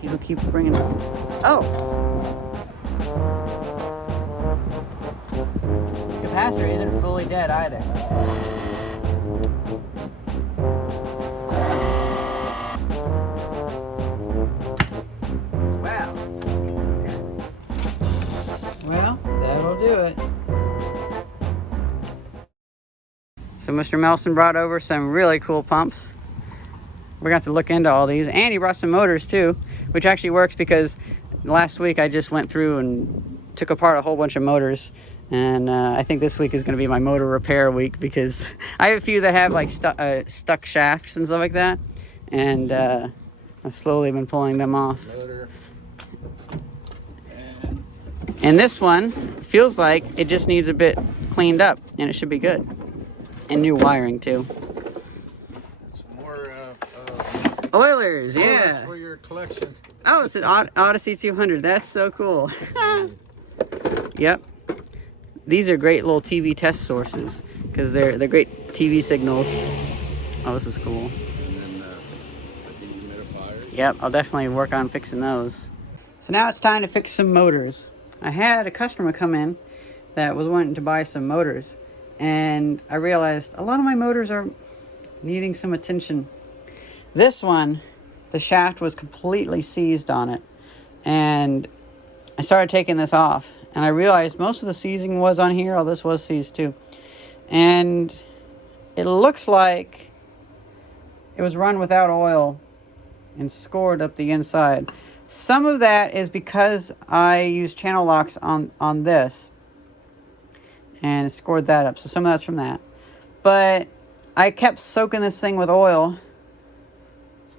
He'll keep bringing. Oh! The capacitor isn't fully dead either. Wow. Well, that'll do it. So Mr. Melson brought over some really cool pumps. We're going to have to look into all these. And he brought some motors too, which actually works because last week I just went through and took apart a whole bunch of motors. And I think this week is going to be my motor repair week because I have a few that have like stuck shafts and stuff like that. And I've slowly been pulling them off. And this one feels like it just needs a bit cleaned up and it should be good. And new wiring too. Oilers, yeah. For your collection. Oh, it's an Odyssey 200. That's so cool. Yep. These are great little TV test sources because they're great TV signals. Oh, this is cool. And then the dehumidifier. Yep, I'll definitely work on fixing those. So now it's time to fix some motors. I had a customer come in that was wanting to buy some motors, and I realized a lot of my motors are needing some attention. This one, the shaft was completely seized on it, and I started taking this off, and I realized most of the seizing was on here. Oh, this was seized too. And it looks like it was run without oil and scored up the inside. Some of that is because I used channel locks on this, and it scored that up. So some of that's from that. But I kept soaking this thing with oil.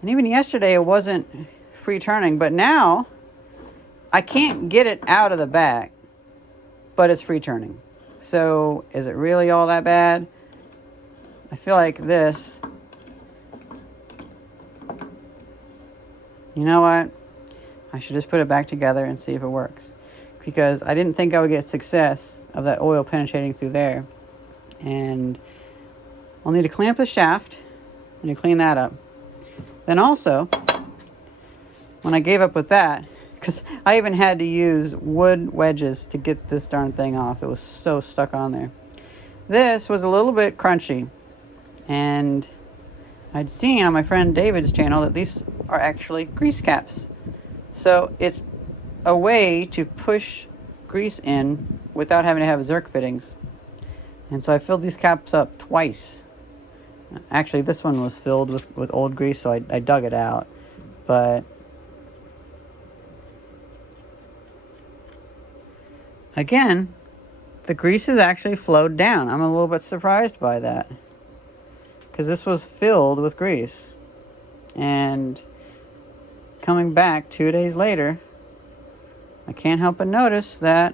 And even yesterday it wasn't free turning, but now I can't get it out of the back, but it's free turning. So is it really all that bad? I feel like this. You know what? I should just put it back together and see if it works. Because I didn't think I would get success of that oil penetrating through there. And I'll need to clean up the shaft. I need to clean that up. Then also, when I gave up with that, because I even had to use wood wedges to get this darn thing off. It was so stuck on there. This was a little bit crunchy. And I'd seen on my friend David's channel that these are actually grease caps. So it's a way to push grease in without having to have Zerk fittings. And so I filled these caps up twice. Actually, this one was filled with old grease, so I dug it out. But again, the grease has actually flowed down. I'm a little bit surprised by that. Because this was filled with grease. And coming back 2 days later, I can't help but notice that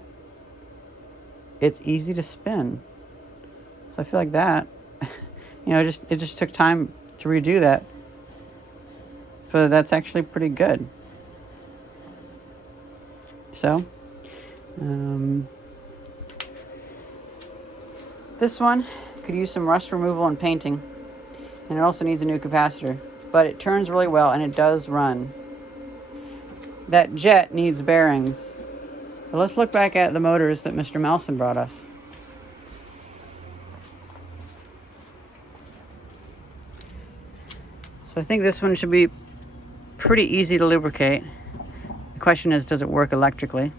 it's easy to spin. So I feel like that, you know, it just took time to redo that. But that's actually pretty good. So, this one could use some rust removal and painting. And it also needs a new capacitor. But it turns really well and it does run. That jet needs bearings. But let's look back at the motors that Mr. Melson brought us. So I think this one should be pretty easy to lubricate. The question is, does it work electrically?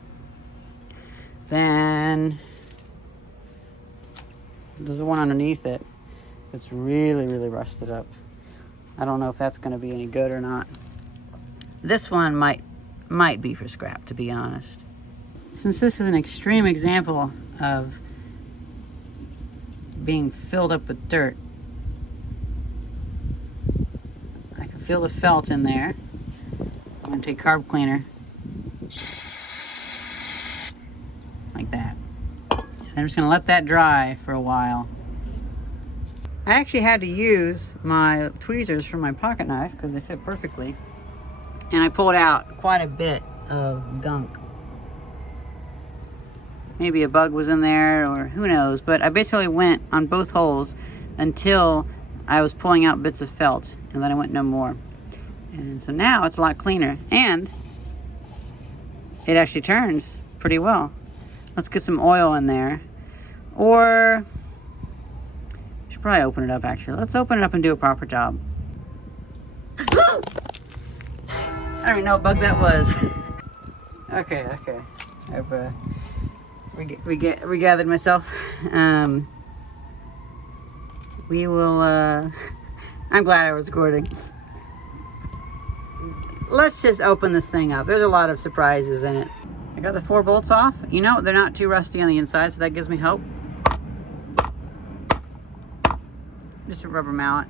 Then there's the one underneath it. It's really, really rusted up. I don't know if that's going to be any good or not. This one might be for scrap, to be honest. Since this is an extreme example of being filled up with dirt, I can feel the felt in there. I'm going to take carb cleaner. Like that. I'm just going to let that dry for a while. I actually had to use my tweezers for my pocket knife because they fit perfectly. And I pulled out quite a bit of gunk. maybe a bug was in there or who knows, but I basically went on both holes until I was pulling out bits of felt, and then I went no more. And so now it's a lot cleaner, and it actually turns pretty well. Let's get some oil in there, or I should probably open it up actually. Let's open it up and do a proper job. I don't even know what bug that was. Okay. I've regathered myself. We will, I'm glad I was recording. Let's just open this thing up. There's a lot of surprises in it. I got the 4 bolts off. You know, they're not too rusty on the inside, so that gives me hope. Just a rubber mallet.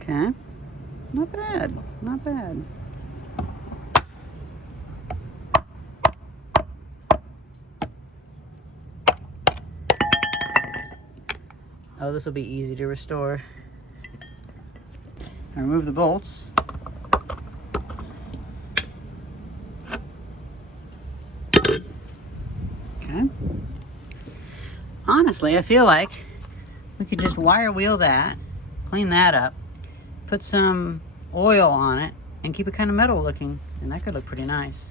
Okay, not bad, not bad. Oh, this will be easy to restore. I remove the bolts. Okay. Honestly, I feel like we could just wire wheel that, clean that up, put some oil on it, and keep it kind of metal looking, and that could look pretty nice.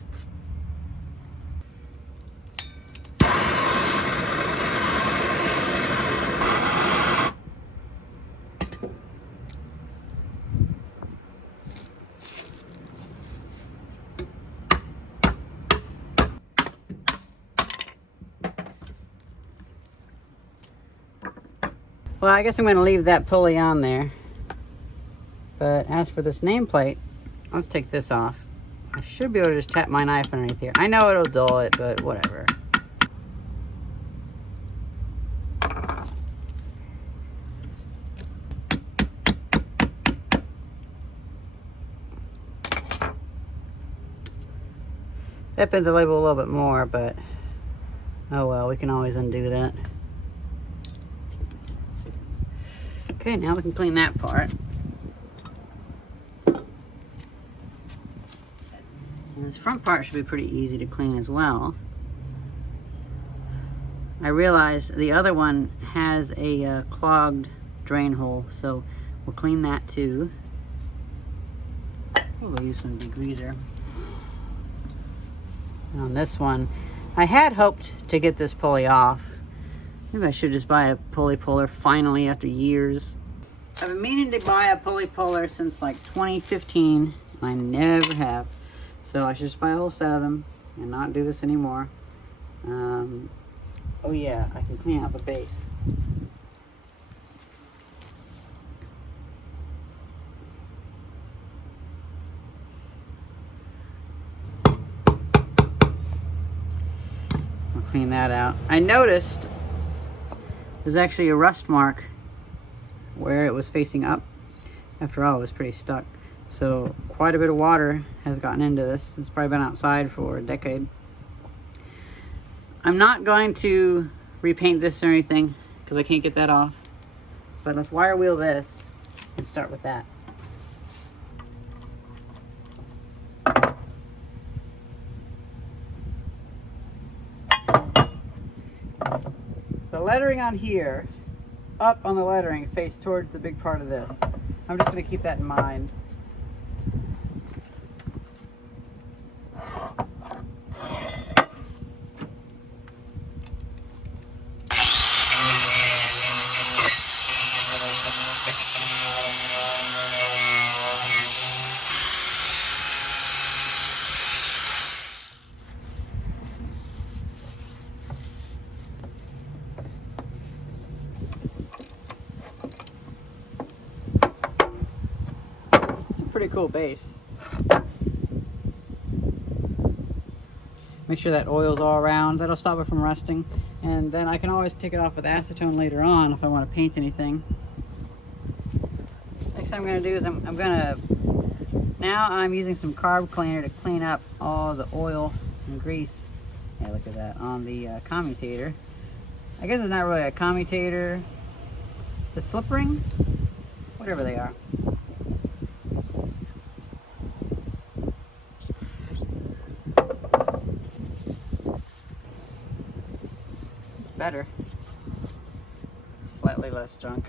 Well, I guess I'm going to leave that pulley on there. But as for this nameplate, let's take this off. I should be able to just tap my knife underneath here. I know it'll dull it, but whatever. That bends the label a little bit more, but oh well, we can always undo that. Okay, now we can clean that part. And this front part should be pretty easy to clean as well. I realized the other one has a clogged drain hole, so we'll clean that too. We'll use some degreaser. And on this one, I had hoped to get this pulley off. Maybe I should just buy a pulley puller finally after years. I've been meaning to buy a pulley puller since like 2015. I never have. So I should just buy a whole set of them and not do this anymore. Oh yeah, I can clean out the base. I'll clean that out. I noticed there's actually a rust mark where it was facing up. After all, it was pretty stuck. So quite a bit of water has gotten into this. It's probably been outside for a decade. I'm not going to repaint this or anything because I can't get that off. But let's wire wheel this and start with that. The lettering on here, up on the lettering, face towards the big part of this. I'm just going to keep that in mind. Pretty cool base. Make sure that oil's all around. That'll stop it from rusting. And then I can always take it off with acetone later on if I want to paint anything. Next thing I'm going to do is I'm using some carb cleaner to clean up all the oil and grease. Yeah, look at that on the commutator. I guess it's not really a commutator. The slip rings? Whatever they are. It's better. Slightly less junk.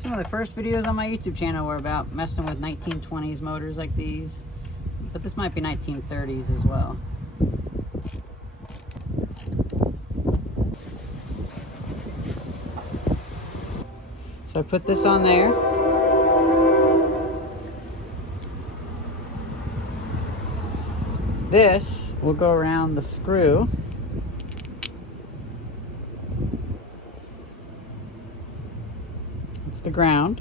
Some of the first videos on my YouTube channel were about messing with 1920s motors like these, but this might be 1930s as well. So I put this on there. This will go around the screw. It's the ground.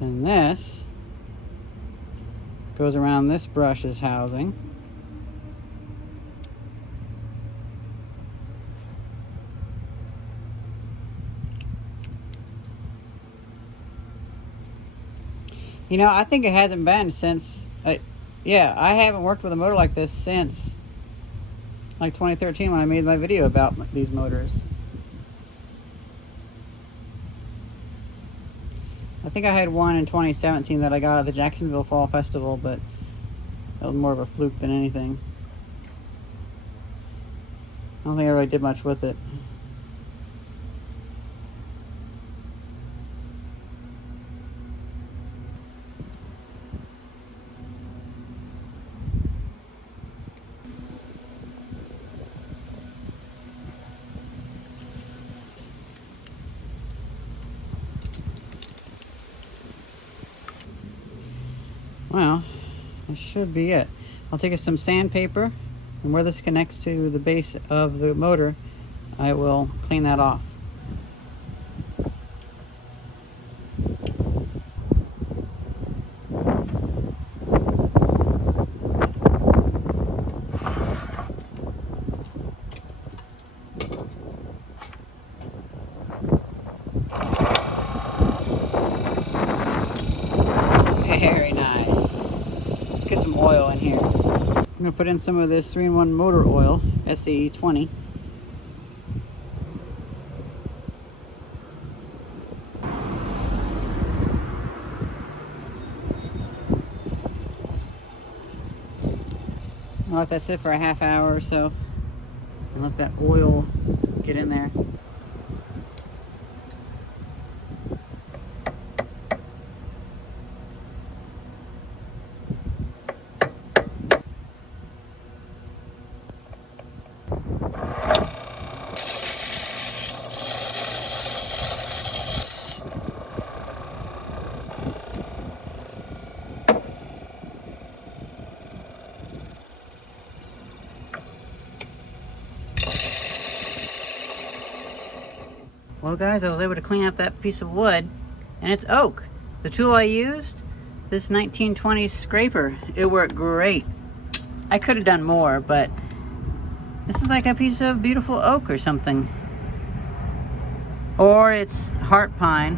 And this goes around this brush's housing. You know, I think it hasn't been since, yeah, I haven't worked with a motor like this since like 2013 when I made my video about these motors. I think I had one in 2017 that I got at the Jacksonville Fall Festival, but that was more of a fluke than anything. I don't think I really did much with it. Well, that should be it. I'll take some sandpaper, and where this connects to the base of the motor, I will clean that off. Very nice. Let's get some oil in here. I'm going to put in some of this 3-in-1 motor oil, SAE 20. I'll let that sit for a half hour or so and let that oil get in there. Well guys, I was able to clean up that piece of wood, and it's oak. The tool I used, this 1920s scraper, it worked great. I could have done more, but this is like a piece of beautiful oak or something. Or it's heart pine.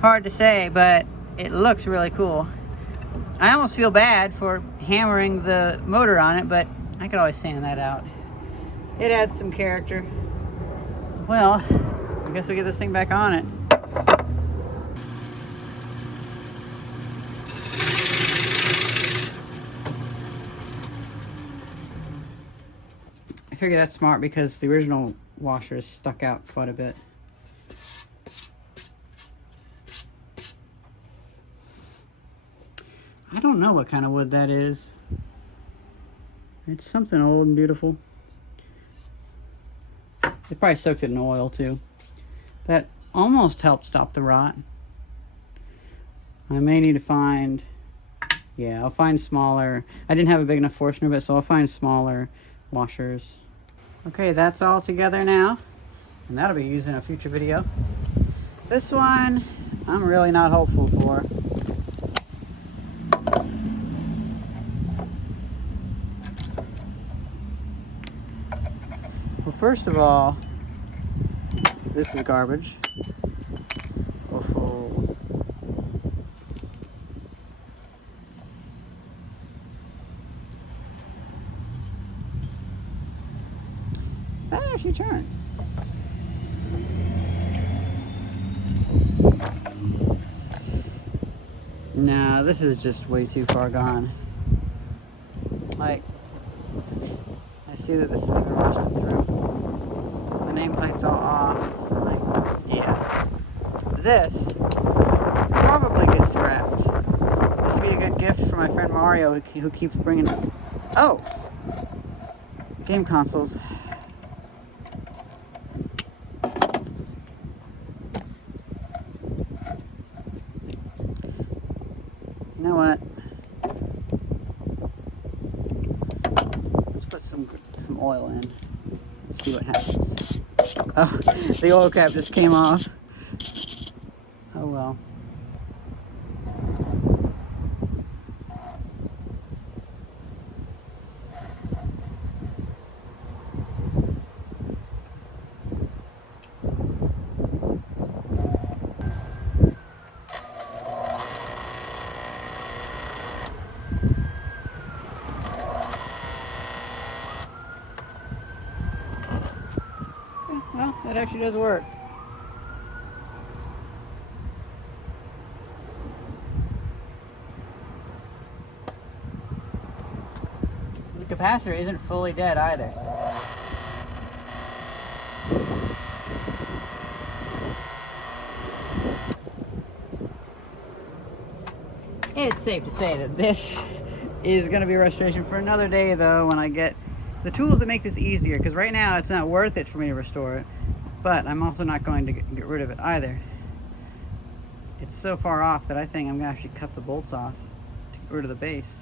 Hard to say, but it looks really cool. I almost feel bad for hammering the motor on it, but I could always sand that out. It adds some character. Well, I guess we'll get this thing back on it. I figure that's smart because the original washer is stuck out quite a bit. I don't know what kind of wood that is. It's something old and beautiful. They probably soaked it in oil too. That almost helped stop the rot. I may need to find, yeah, I'll find smaller. I didn't have a big enough Forstner bit, so I'll find smaller washers. Okay, that's all together now, and that'll be used in a future video. This one, I'm really not hopeful for. Well, first of all, this is garbage. Awful. That actually turns. No, this is just way too far gone. Like, I see that this is even rusted through. The nameplate's all off. Like, yeah. This probably gets scrapped. This would be a good gift for my friend Mario, who keeps bringing... Oh! Game consoles. You know what? Let's put some oil in. Let's see what happens. Oh, the oil cap just came off. Oh well. Well, that actually does work. The capacitor isn't fully dead either. It's safe to say that this is going to be a restoration for another day, though, when I get the tools that make this easier, because right now it's not worth it for me to restore it, but I'm also not going to get rid of it either. It's so far off that I think I'm going to actually cut the bolts off to get rid of the base.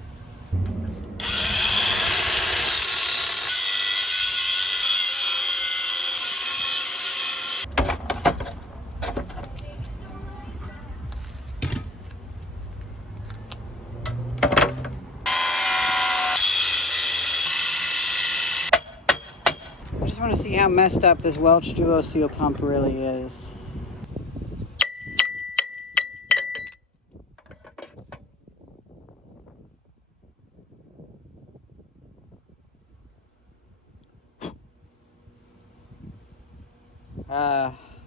I just want to see how messed up this Welch Duo Seal pump really is.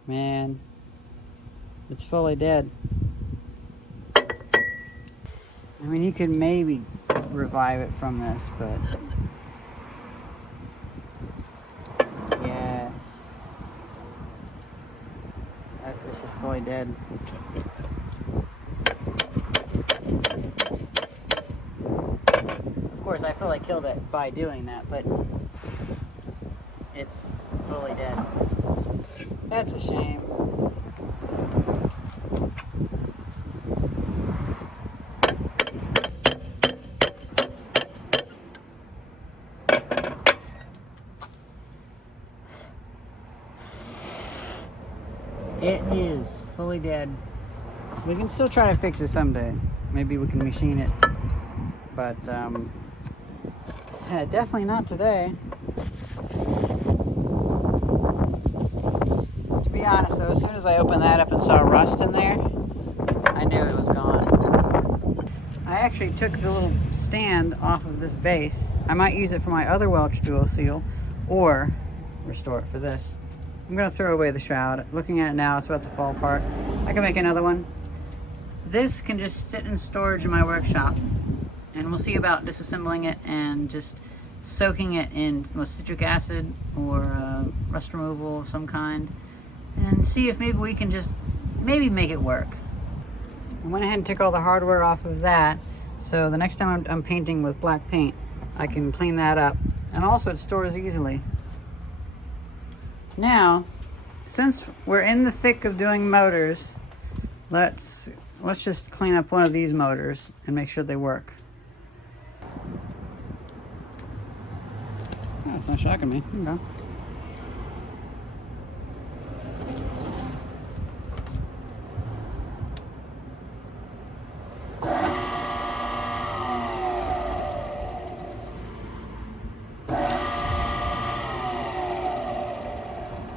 Man, it's fully dead. I mean, you could maybe revive it from this, but yeah, this is fully dead. Of course, I feel I killed it by doing that, but it's fully dead. That's a shame. It is fully dead. We can still try to fix it someday. Maybe we can machine it. But, definitely not today. To be honest though, as soon as I opened that up and saw rust in there, I knew it was gone. I actually took the little stand off of this base. I might use it for my other Welch Duo Seal, or restore it for this. I'm going to throw away the shroud. Looking at it now, it's about to fall apart. I can make another one. This can just sit in storage in my workshop, and we'll see about disassembling it and just soaking it in citric acid or rust removal of some kind, and see if maybe we can just make it work. I went ahead and took all the hardware off of that, so the next time I'm painting with black paint, I can clean that up, and also it stores easily. Now, since we're in the thick of doing motors, let's just clean up one of these motors and make sure they work. Oh, it's not shocking me. Here we go.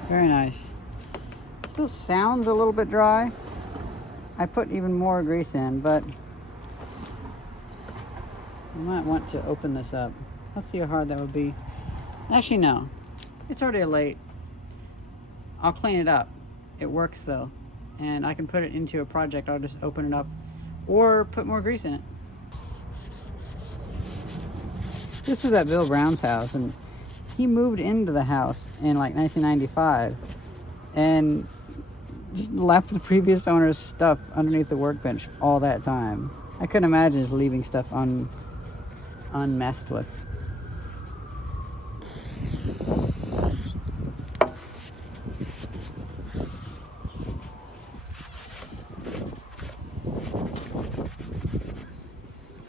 Very nice. Still sounds a little bit dry. I put even more grease in, but I might want to open this up. Let's see how hard that would be. Actually, no. It's already late. I'll clean it up. It works though. And I can put it into a project. I'll just open it up or put more grease in it. This was at Bill Brown's house, and he moved into the house in like 1995 and just left the previous owner's stuff underneath the workbench all that time. I couldn't imagine just leaving stuff unmessed with.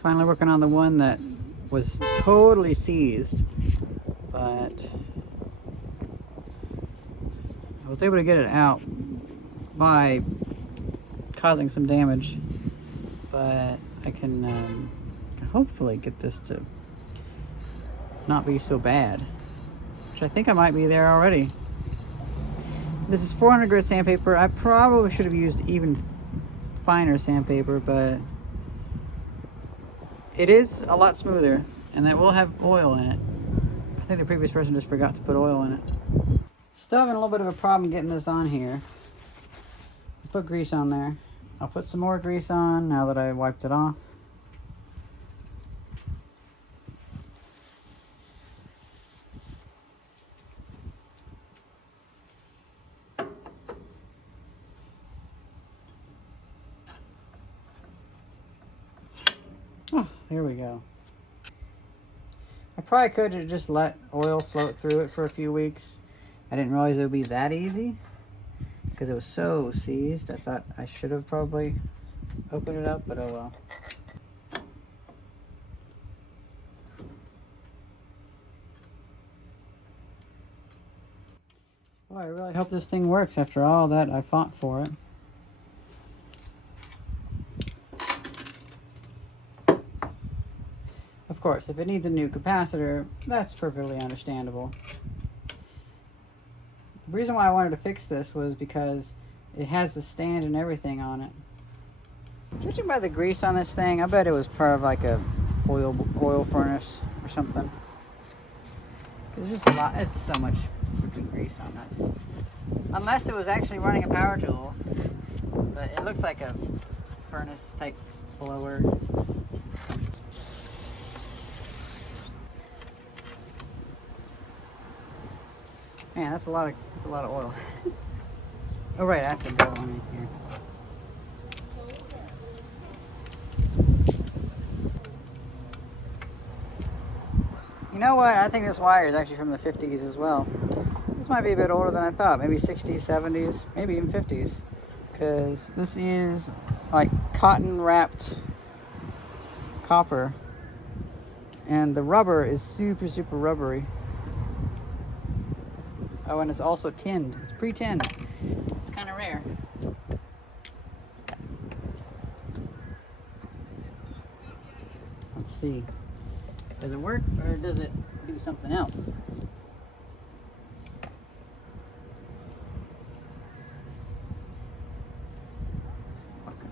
Finally working on the one that was totally seized, but I was able to get it out by causing some damage, but I can hopefully get this to not be so bad, which I think I might be there already. This is 400 grit sandpaper. I probably should have used even finer sandpaper, but it is a lot smoother, and it will have oil in it. I think the previous person just forgot to put oil in it. Still having a little bit of a problem getting this on here. Put grease on there. I'll put some more grease on now that I wiped it off. Oh, there we go. I probably could have just let oil float through it for a few weeks. I didn't realize it would be that easy because it was so seized. I thought I should have probably opened it up, but oh well. Boy, I really hope this thing works after all that I fought for it. Of course, if it needs a new capacitor, that's perfectly understandable. The reason why I wanted to fix this was because it has the stand and everything on it. Judging by the grease on this thing, I bet it was part of like a oil furnace or something. There's just a lot, it's so much freaking grease on this. Unless it was actually running a power tool, but it looks like a furnace type blower. Man, that's a lot of oil. Oh right, I have to go on here. You know what? I think this wire is actually from the 50s as well. This might be a bit older than I thought. Maybe 60s, 70s, maybe even 50s. Because this is like cotton wrapped copper. And the rubber is super, super rubbery. Oh, and it's also tinned. It's pre-tinned. It's kind of rare. Let's see. Does it work or does it do something else? This fucking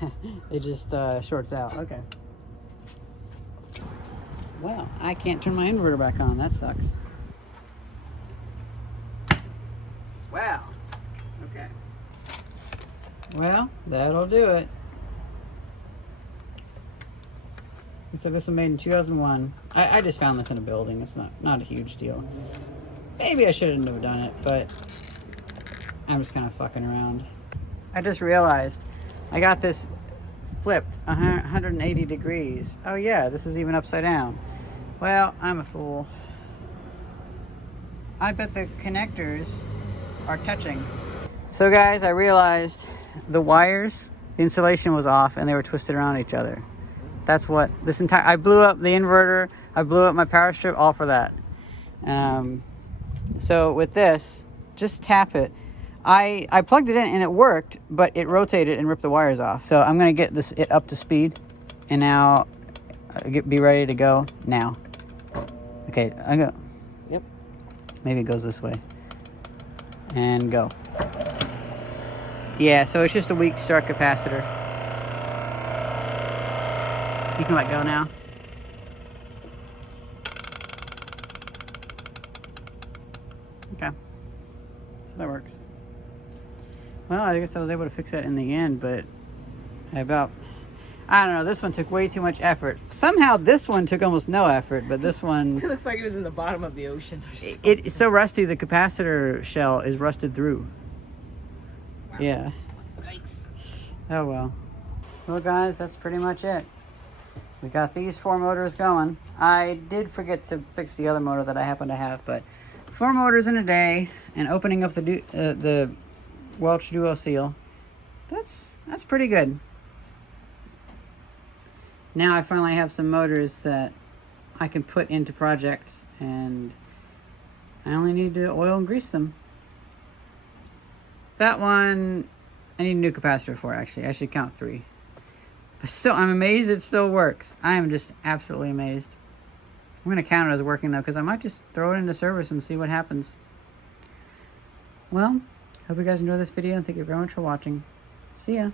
cable. It just shorts out. Okay. Well, I can't turn my inverter back on. That sucks. Wow. Okay. Well, that'll do it. So this was made in 2001. I just found this in a building. It's not a huge deal. Maybe I shouldn't have done it, but I'm just kind of fucking around. I just realized I got this flipped 180 degrees. Oh yeah, this is even upside down. Well, I'm a fool. I bet the connectors are touching. So guys, I realized the wires, the insulation was off and they were twisted around each other. That's what this entire, I blew up the inverter, I blew up my power strip, all for that. So with this, just tap it. I plugged it in and it worked, but it rotated and ripped the wires off. So I'm gonna get it up to speed, and now be ready to go now. Okay, I go. Yep. Maybe it goes this way. And go. Yeah, so it's just a weak start capacitor. You can let go now. Okay. So that works. Well, I guess I was able to fix that in the end, but I don't know, this one took way too much effort. Somehow this one took almost no effort, but this one... It looks like it was in the bottom of the ocean or something. It's so rusty, the capacitor shell is rusted through. Wow. Yeah. Yikes. Oh well. Well guys, that's pretty much it. We got these 4 motors going. I did forget to fix the other motor that I happen to have, but 4 motors in a day and opening up the Welch Duo Seal. That's pretty good. Now I finally have some motors that I can put into projects, and I only need to oil and grease them. That one, I need a new capacitor for, actually. I should count 3. But still, I'm amazed it still works. I am just absolutely amazed. I'm going to count it as working, though, because I might just throw it into service and see what happens. Well, hope you guys enjoyed this video, and thank you very much for watching. See ya.